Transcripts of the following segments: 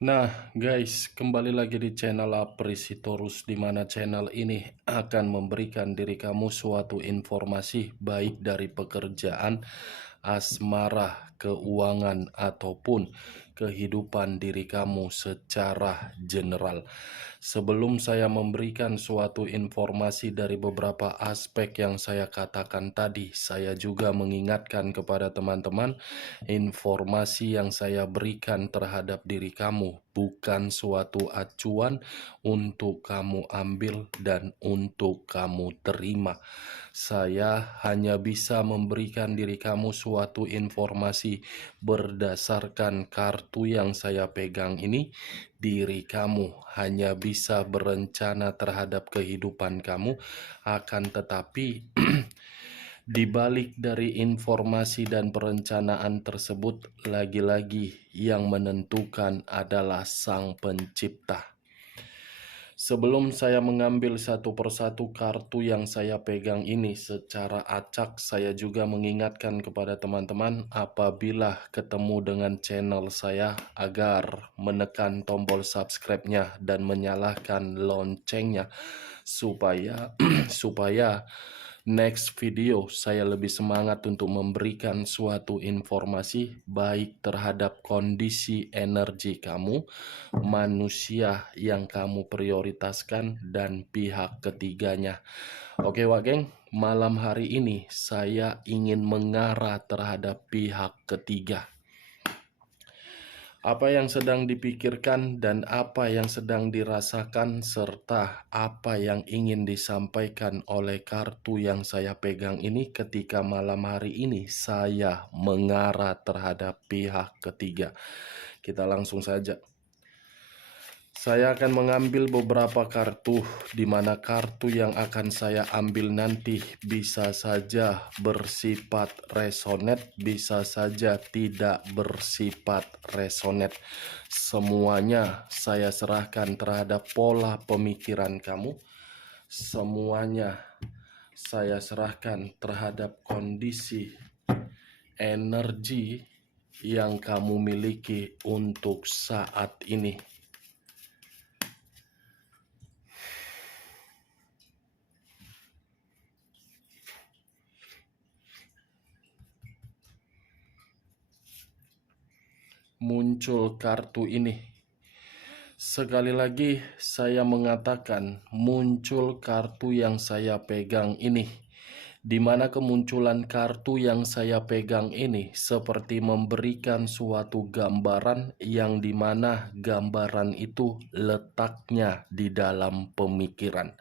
Nah, guys, kembali lagi di channel Aprisitorus, di mana channel ini akan memberikan diri kamu suatu informasi baik dari pekerjaan, asmara, keuangan, ataupun kehidupan diri kamu secara general. Sebelum saya memberikan suatu informasi dari beberapa aspek yang saya katakan tadi, saya juga mengingatkan kepada teman-teman, informasi yang saya berikan terhadap diri kamu bukan suatu acuan untuk kamu ambil dan untuk kamu terima. Saya hanya bisa memberikan diri kamu suatu informasi berdasarkan kartu yang saya pegang ini. Diri kamu hanya bisa berencana terhadap kehidupan kamu, akan tetapi di balik dari informasi dan perencanaan tersebut, lagi-lagi yang menentukan adalah Sang Pencipta. Sebelum saya mengambil satu persatu kartu yang saya pegang ini secara acak, saya juga mengingatkan kepada teman-teman apabila ketemu dengan channel saya agar menekan tombol subscribe-nya dan menyalakan loncengnya supaya supaya next video saya lebih semangat untuk memberikan suatu informasi baik terhadap kondisi energi kamu, manusia yang kamu prioritaskan, dan pihak ketiganya. Oke Wak Geng, malam hari ini saya ingin mengarah terhadap pihak ketiga. Apa yang sedang dipikirkan dan apa yang sedang dirasakan, serta apa yang ingin disampaikan oleh kartu yang saya pegang ini ketika malam hari ini saya mengarah terhadap pihak ketiga. Kita langsung saja. Saya akan mengambil beberapa kartu, di mana kartu yang akan saya ambil nanti bisa saja bersifat resonate, bisa saja tidak bersifat resonate. Semuanya saya serahkan terhadap pola pemikiran kamu. Semuanya saya serahkan terhadap kondisi energi yang kamu miliki untuk saat ini. Muncul kartu ini. Sekali lagi saya mengatakan muncul kartu yang saya pegang ini, di mana kemunculan kartu yang saya pegang ini seperti memberikan suatu gambaran yang dimana gambaran itu letaknya di dalam pemikiran.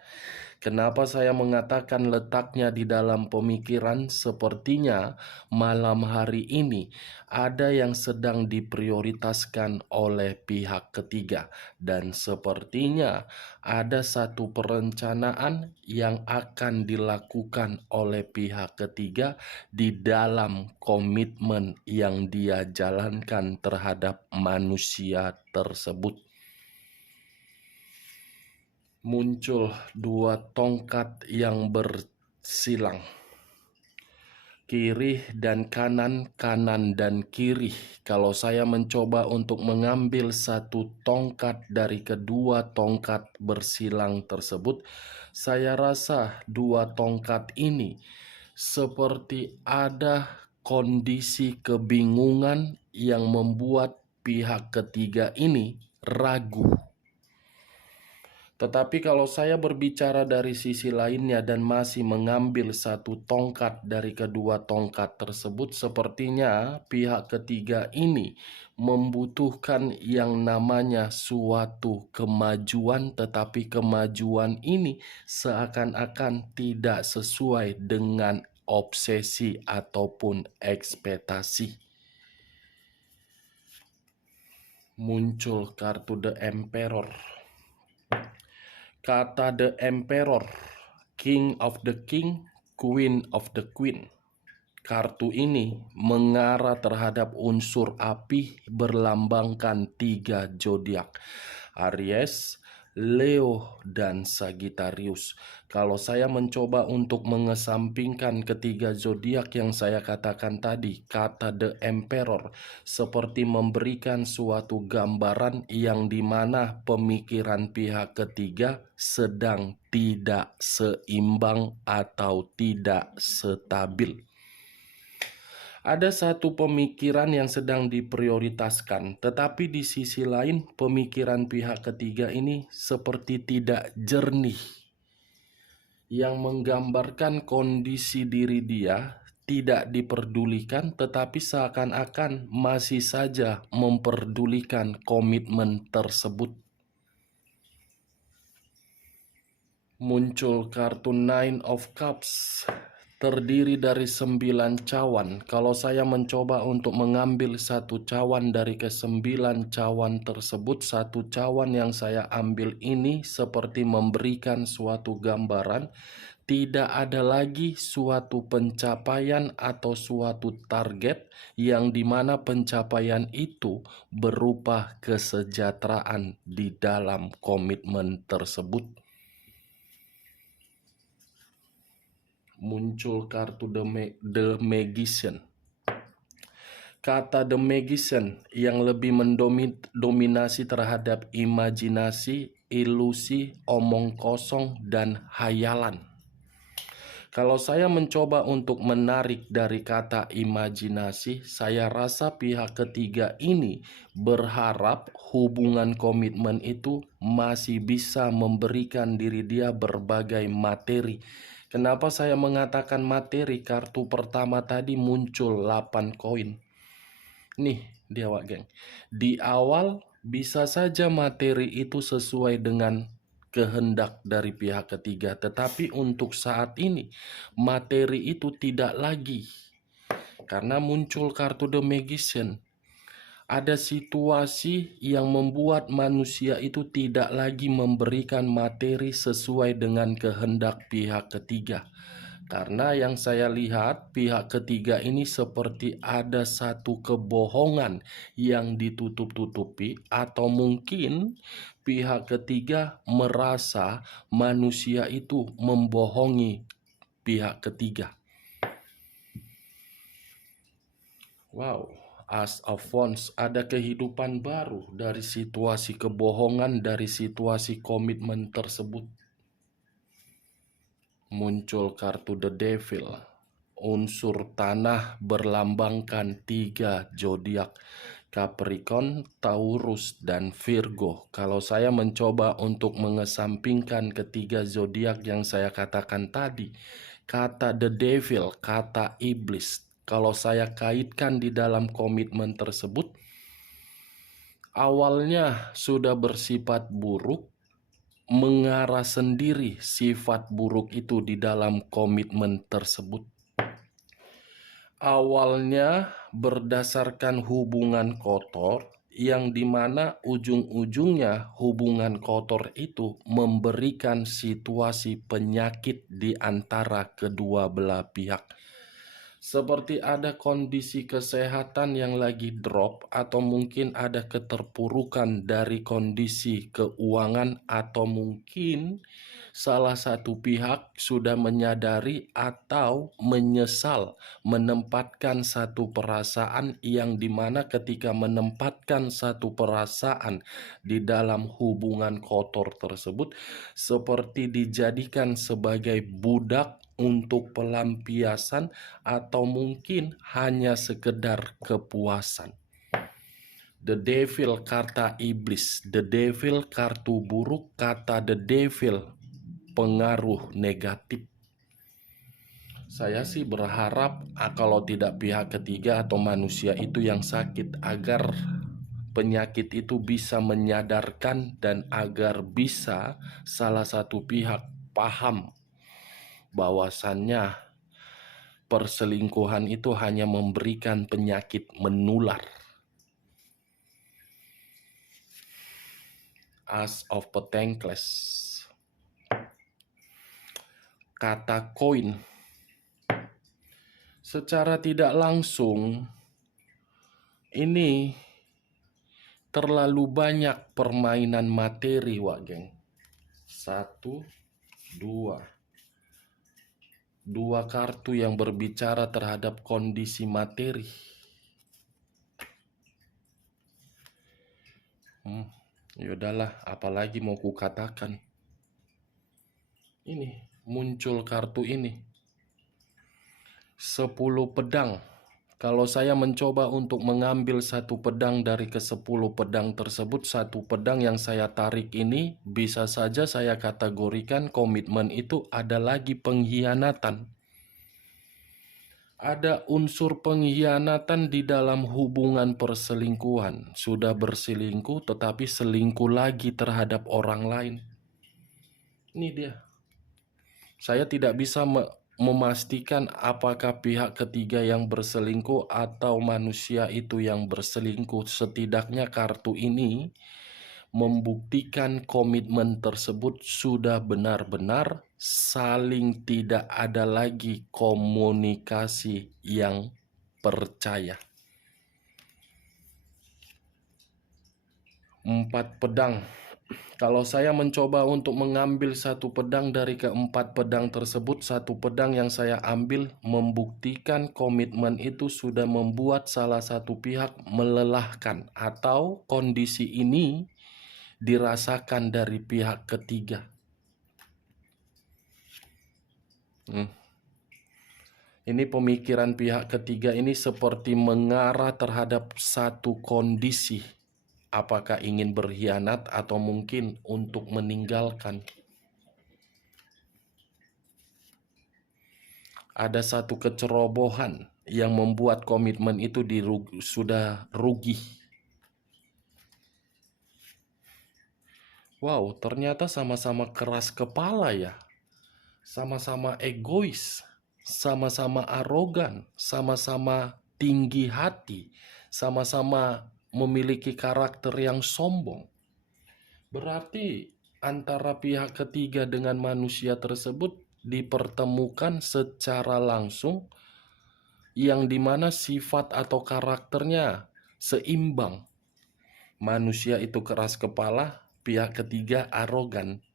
Kenapa saya mengatakan letaknya di dalam pemikiran? Sepertinya malam hari ini ada yang sedang diprioritaskan oleh pihak ketiga, dan sepertinya ada satu perencanaan yang akan dilakukan oleh pihak ketiga di dalam komitmen yang dia jalankan terhadap manusia tersebut. Muncul dua tongkat yang bersilang, kiri dan kanan, kanan dan kiri. Kalau saya mencoba untuk mengambil satu tongkat dari kedua tongkat bersilang tersebut, saya rasa dua tongkat ini seperti ada kondisi kebingungan yang membuat pihak ketiga ini ragu. Tetapi kalau saya berbicara dari sisi lainnya dan masih mengambil satu tongkat dari kedua tongkat tersebut, sepertinya pihak ketiga ini membutuhkan yang namanya suatu kemajuan, tetapi kemajuan ini seakan-akan tidak sesuai dengan obsesi ataupun ekspektasi. Muncul kartu The Emperor. Kata The Emperor, King of the King, Queen of the Queen. Kartu ini mengarah terhadap unsur api berlambangkan 3 zodiak: Aries, Leo, dan Sagittarius. Kalau saya mencoba untuk mengesampingkan ketiga zodiak yang saya katakan tadi, kata The Emperor seperti memberikan suatu gambaran yang dimana pemikiran pihak ketiga sedang tidak seimbang atau tidak stabil. Ada satu pemikiran yang sedang diprioritaskan, tetapi di sisi lain pemikiran pihak ketiga ini seperti tidak jernih, yang menggambarkan kondisi diri dia tidak diperdulikan, tetapi seakan-akan masih saja memperdulikan komitmen tersebut. Muncul kartu Nine of Cups, terdiri dari 9 cawan. Kalau saya mencoba untuk mengambil satu cawan dari ke-9 cawan tersebut, satu cawan yang saya ambil ini seperti memberikan suatu gambaran tidak ada lagi suatu pencapaian atau suatu target yang dimana pencapaian itu berupa kesejahteraan di dalam komitmen tersebut. Muncul kartu The Magician. Kata The Magician yang lebih mendominasi terhadap imajinasi, ilusi, omong kosong, dan hayalan. Kalau saya mencoba untuk menarik dari kata imajinasi, saya rasa pihak ketiga ini berharap hubungan komitmen itu masih bisa memberikan diri dia berbagai materi. Kenapa saya mengatakan materi? Kartu pertama tadi muncul 8 koin. Nih dia Wak Geng. Di awal bisa saja materi itu sesuai dengan kehendak dari pihak ketiga. Tetapi untuk saat ini materi itu tidak lagi. Karena muncul kartu The Magician. Ada situasi yang membuat manusia itu tidak lagi memberikan materi sesuai dengan kehendak pihak ketiga. Karena yang saya lihat pihak ketiga ini seperti ada satu kebohongan yang ditutup-tutupi, atau mungkin pihak ketiga merasa manusia itu membohongi pihak ketiga. Wow. As of Wands, ada kehidupan baru dari situasi kebohongan, dari situasi komitmen tersebut. Muncul kartu The Devil. Unsur tanah berlambangkan 3 zodiak, Capricorn, Taurus, dan Virgo. Kalau saya mencoba untuk mengesampingkan ketiga zodiak yang saya katakan tadi, kata The Devil, kata iblis, kalau saya kaitkan di dalam komitmen tersebut, awalnya sudah bersifat buruk, mengarah sendiri sifat buruk itu di dalam komitmen tersebut. Awalnya berdasarkan hubungan kotor, yang dimana ujung-ujungnya hubungan kotor itu memberikan situasi penyakit di antara kedua belah pihak. Seperti ada kondisi kesehatan yang lagi drop, atau mungkin ada keterpurukan dari kondisi keuangan, atau mungkin salah satu pihak sudah menyadari atau menyesal menempatkan satu perasaan yang dimana ketika menempatkan satu perasaan di dalam hubungan kotor tersebut seperti dijadikan sebagai budak untuk pelampiasan, atau mungkin hanya sekedar kepuasan. The Devil, kata iblis. The Devil, kartu buruk. Kata The Devil, pengaruh negatif. Saya sih berharap kalau tidak pihak ketiga atau manusia itu yang sakit, agar penyakit itu bisa menyadarkan dan agar bisa salah satu pihak paham bahwasannya perselingkuhan itu hanya memberikan penyakit menular. As of Pentacles, kata koin. Secara tidak langsung ini terlalu banyak permainan materi, Wak Geng. Satu, dua. Dua kartu yang berbicara terhadap kondisi materi. Yaudahlah, apalagi mau kukatakan. Ini muncul kartu ini. 10 pedang. Kalau saya mencoba untuk mengambil satu pedang dari ke-10 pedang tersebut, satu pedang yang saya tarik ini bisa saja saya kategorikan komitmen itu ada lagi pengkhianatan. Ada unsur pengkhianatan di dalam hubungan perselingkuhan. Sudah berselingkuh tetapi selingkuh lagi terhadap orang lain. Ini dia. Saya tidak bisa memastikan apakah pihak ketiga yang berselingkuh atau manusia itu yang berselingkuh. Setidaknya kartu ini membuktikan komitmen tersebut sudah benar-benar saling tidak ada lagi komunikasi yang percaya. 4 pedang. Kalau saya mencoba untuk mengambil satu pedang dari ke-4 pedang tersebut, satu pedang yang saya ambil membuktikan komitmen itu sudah membuat salah satu pihak melelahkan atau kondisi ini dirasakan dari pihak ketiga. Ini pemikiran pihak ketiga ini seperti mengarah terhadap satu kondisi. Apakah ingin berkhianat atau mungkin untuk meninggalkan. Ada satu kecerobohan yang membuat komitmen itu sudah rugi. Wow, ternyata sama-sama keras kepala ya. Sama-sama egois, sama-sama arogan, sama-sama tinggi hati, sama-sama memiliki karakter yang sombong. Berarti antara pihak ketiga dengan manusia tersebut dipertemukan secara langsung yang dimana sifat atau karakternya seimbang. Manusia itu keras kepala, pihak ketiga arogan.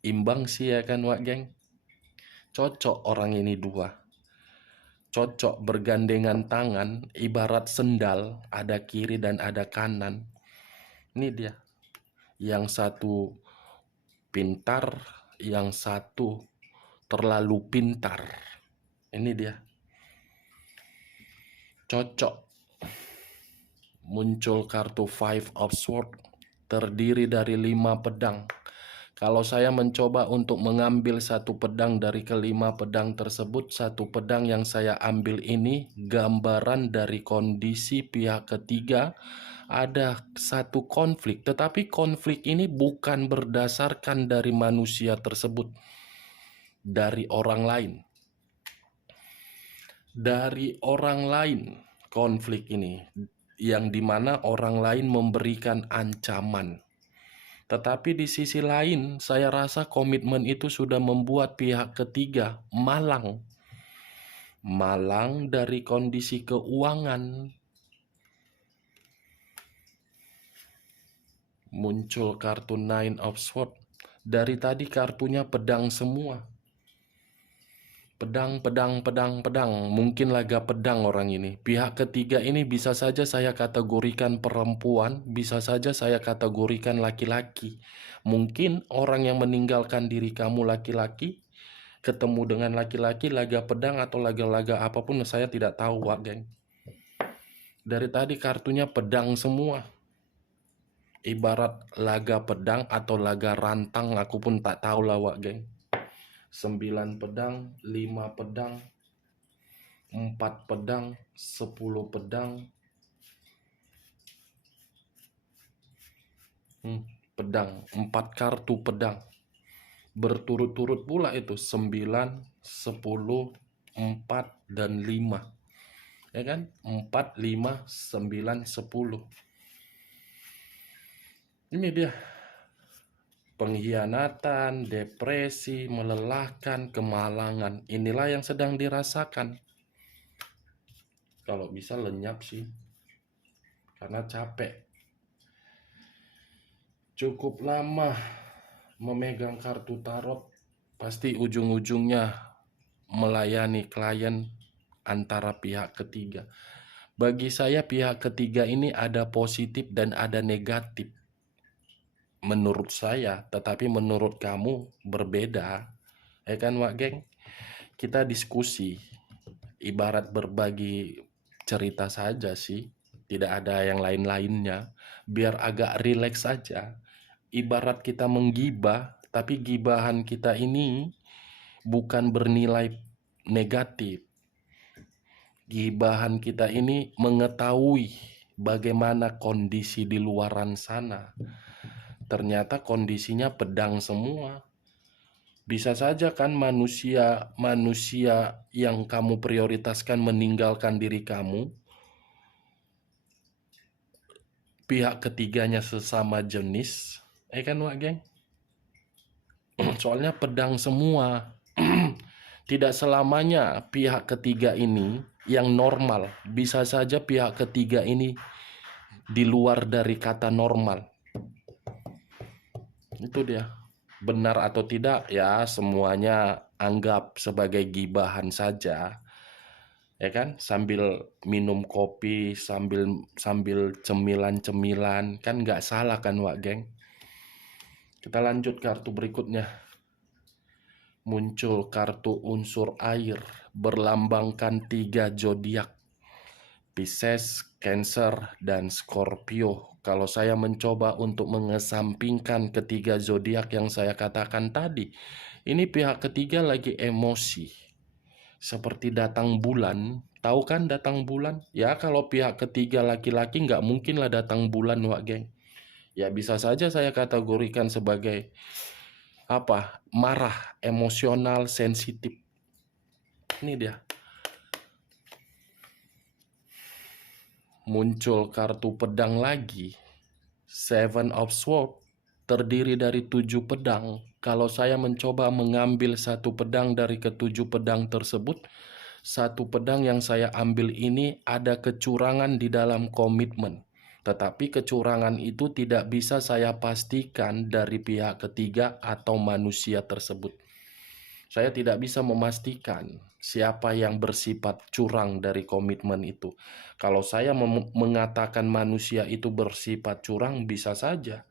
Imbang sih ya kan Wak Geng? Cocok orang ini dua. Cocok bergandengan tangan, ibarat sendal, ada kiri dan ada kanan. Ini dia. Yang satu pintar, yang satu terlalu pintar. Ini dia. Cocok. Muncul kartu Five of Swords, terdiri dari 5 pedang. Kalau saya mencoba untuk mengambil satu pedang dari ke-5 pedang tersebut, satu pedang yang saya ambil ini gambaran dari kondisi pihak ketiga. Ada satu konflik, tetapi konflik ini bukan berdasarkan dari manusia tersebut, dari orang lain. Dari orang lain konflik ini, yang dimana orang lain memberikan ancaman. Tetapi di sisi lain, saya rasa komitmen itu sudah membuat pihak ketiga malang. Malang dari kondisi keuangan. Muncul kartu Nine of Swords. Dari tadi kartunya pedang semua. Pedang. Mungkin laga pedang orang ini. Pihak ketiga ini bisa saja saya kategorikan perempuan, bisa saja saya kategorikan laki-laki. Mungkin orang yang meninggalkan diri kamu laki-laki, ketemu dengan laki-laki, laga pedang atau laga-laga apapun saya tidak tahu Wak Geng. Dari tadi kartunya pedang semua. Ibarat laga pedang atau laga rantang, aku pun tak tahu lah Wak Geng. 9 pedang, 5 pedang, 4 pedang, 10 pedang. Pedang, 4 kartu pedang. Berturut-turut pula itu 9, 10, 4 dan 5. Ya kan? 4, 5, 9, 10. Ini dia. Pengkhianatan, depresi, melelahkan, kemalangan. Inilah yang sedang dirasakan. Kalau bisa lenyap sih. Karena capek. Cukup lama memegang kartu tarot pasti ujung-ujungnya melayani klien antara pihak ketiga. Bagi saya pihak ketiga ini ada positif dan ada negatif. Menurut saya, tetapi menurut kamu berbeda. Ya kan, Wak Geng? Kita diskusi, ibarat berbagi cerita saja sih. Tidak ada yang lain-lainnya. Biar agak rileks saja. Ibarat kita menggibah, tapi gibahan kita ini bukan bernilai negatif. Gibahan kita ini mengetahui bagaimana kondisi di luaran sana. Ternyata kondisinya pedang semua. Bisa saja kan manusia yang kamu prioritaskan meninggalkan diri kamu, pihak ketiganya sesama jenis, kan Wak Geng? Soalnya pedang semua. Tidak selamanya pihak ketiga ini yang normal. Bisa saja pihak ketiga ini di luar dari kata normal. Itu dia. Benar atau tidak ya semuanya anggap sebagai gibahan saja. Ya kan? Sambil minum kopi, sambil cemilan-cemilan, kan nggak salah kan Wak Geng? Kita lanjut kartu berikutnya. Muncul kartu unsur air berlambangkan 3 zodiak. Pisces, Cancer, dan Scorpio. Kalau saya mencoba untuk mengesampingkan ketiga zodiak yang saya katakan tadi, ini pihak ketiga lagi emosi. Seperti datang bulan. Tahu kan datang bulan? Ya kalau pihak ketiga laki-laki nggak mungkin lah datang bulan, Wak Geng. Ya bisa saja saya kategorikan sebagai apa? Marah, emosional, sensitif. Ini dia. Muncul kartu pedang lagi. Seven of Swords terdiri dari 7 pedang. Kalau saya mencoba mengambil satu pedang dari ketujuh pedang tersebut, satu pedang yang saya ambil ini ada kecurangan di dalam komitmen. Tetapi kecurangan itu tidak bisa saya pastikan dari pihak ketiga atau manusia tersebut. Saya tidak bisa memastikan siapa yang bersifat curang dari komitmen itu. Kalau saya mengatakan manusia itu bersifat curang, bisa saja.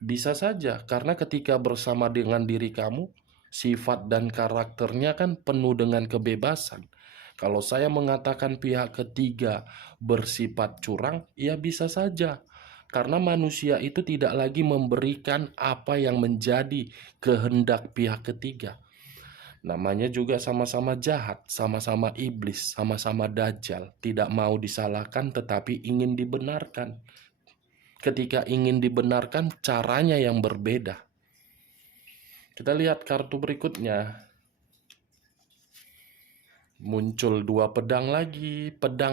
Bisa saja, karena ketika bersama dengan diri kamu, sifat dan karakternya kan penuh dengan kebebasan. Kalau saya mengatakan pihak ketiga bersifat curang, ya bisa saja. Karena manusia itu tidak lagi memberikan apa yang menjadi kehendak pihak ketiga. Namanya juga sama-sama jahat, sama-sama iblis, sama-sama dajjal. Tidak mau disalahkan tetapi ingin dibenarkan. Ketika ingin dibenarkan, caranya yang berbeda. Kita lihat kartu berikutnya. Muncul 2 pedang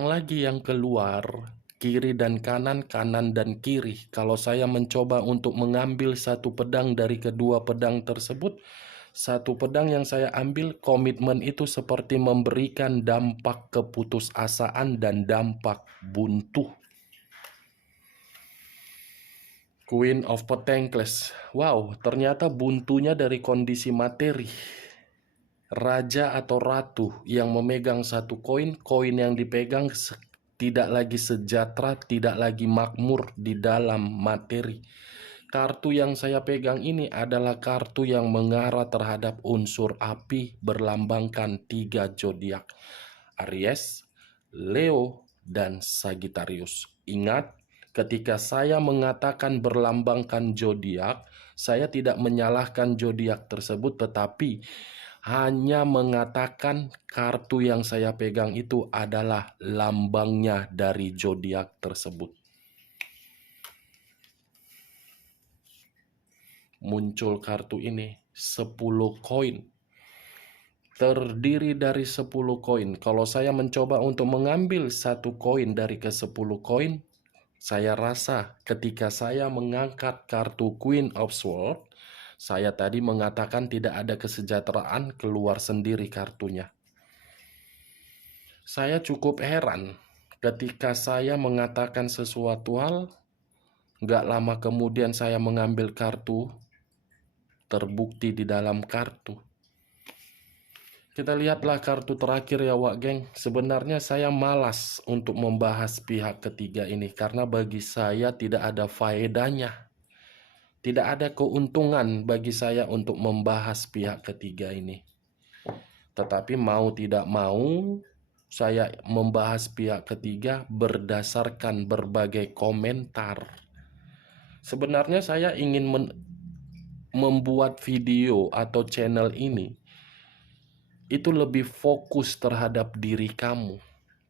lagi yang keluar. Kiri dan kanan, kanan dan kiri. Kalau saya mencoba untuk mengambil satu pedang dari kedua pedang tersebut, satu pedang yang saya ambil, komitmen itu seperti memberikan dampak keputusasaan dan dampak buntu. Queen of Pentacles. Wow, ternyata buntunya dari kondisi materi. Raja atau ratu yang memegang satu koin, koin yang dipegang tidak lagi sejahtera, tidak lagi makmur di dalam materi. Kartu yang saya pegang ini adalah kartu yang mengarah terhadap unsur api berlambangkan 3 zodiak. Aries, Leo, dan Sagittarius. Ingat, ketika saya mengatakan berlambangkan zodiak, saya tidak menyalahkan zodiak tersebut, tetapi hanya mengatakan kartu yang saya pegang itu adalah lambangnya dari zodiak tersebut. Muncul kartu ini 10 koin. Terdiri dari 10 koin. Kalau saya mencoba untuk mengambil satu koin dari ke 10 koin, saya rasa ketika saya mengangkat kartu Queen of Swords, saya tadi mengatakan tidak ada kesejahteraan, keluar sendiri kartunya. Saya cukup heran ketika saya mengatakan sesuatu hal, gak lama kemudian saya mengambil kartu terbukti di dalam kartu. Kita lihatlah kartu terakhir ya Wak geng. Sebenarnya saya malas untuk membahas pihak ketiga ini karena bagi saya tidak ada faedahnya. Tidak ada keuntungan bagi saya untuk membahas pihak ketiga ini. Tetapi mau tidak mau, saya membahas pihak ketiga berdasarkan berbagai komentar. Sebenarnya saya ingin membuat video atau channel ini itu lebih fokus terhadap diri kamu.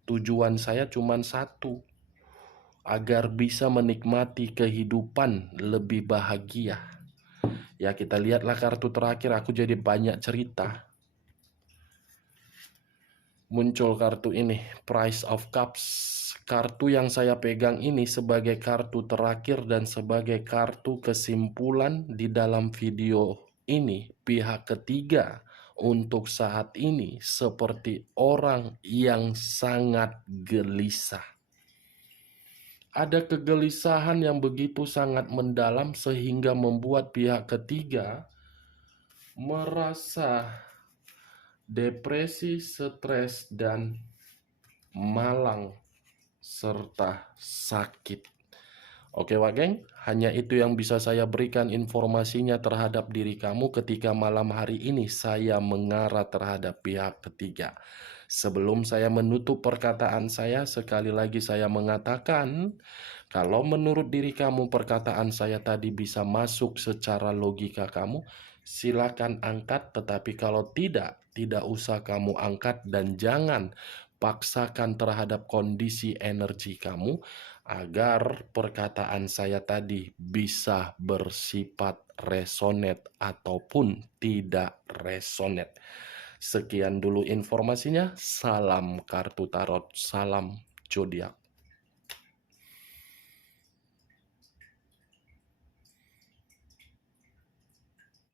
Tujuan saya cuma satu, agar bisa menikmati kehidupan lebih bahagia. Ya, kita lihatlah kartu terakhir, aku jadi banyak cerita. Muncul kartu ini, Price of Cups. Kartu yang saya pegang ini sebagai kartu terakhir dan sebagai kartu kesimpulan di dalam video ini. Pihak ketiga untuk saat ini seperti orang yang sangat gelisah. Ada kegelisahan yang begitu sangat mendalam sehingga membuat pihak ketiga merasa depresi, stres, dan malang serta sakit. Oke Wak geng, hanya itu yang bisa saya berikan informasinya terhadap diri kamu ketika malam hari ini saya mengarah terhadap pihak ketiga. Sebelum saya menutup perkataan saya, sekali lagi saya mengatakan, kalau menurut diri kamu perkataan saya tadi bisa masuk secara logika kamu, silakan angkat, tetapi kalau tidak usah kamu angkat dan jangan paksakan terhadap kondisi energi kamu agar perkataan saya tadi bisa bersifat resonate ataupun tidak resonate. Sekian dulu informasinya. Salam kartu tarot, salam zodiak.